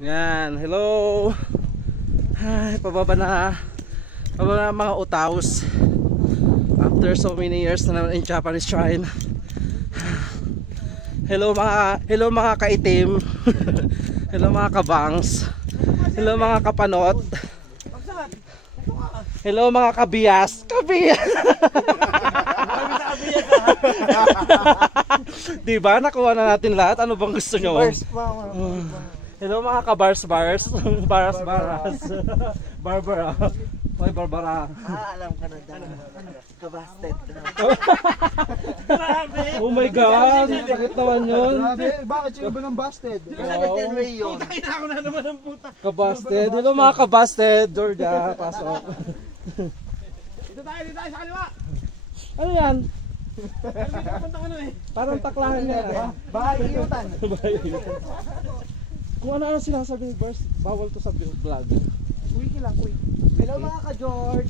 Yan, hello. Ay, pababa na mga utaos. After so many years na naman in Japanese shrine. Hello mga kaitim. Hello mga kabangs. Hello mga kapanot. Hello mga kabiyas. Diba? Nakuha na natin lahat. Ano bang gusto nyo? Hello mga kabars-bars. Baras-baras. Barbara. Hoy Barbara. Alam ka na dyan. Kabasted. Oh my God. Sakit naman yun. Bakit siya ba ng busted? Wow. Ako na naman ang puta. Kabasted. Hello mga kabasted. Georgia, pasok. Dito tayo sa kaliwa. Ano yan? Puntang ano eh. Parang taklahan niya. Bahay iyutan. Kung ano sinasabi ni Bers, bawal to sa vlog. Uy lang, uy. Hello mga ka-George.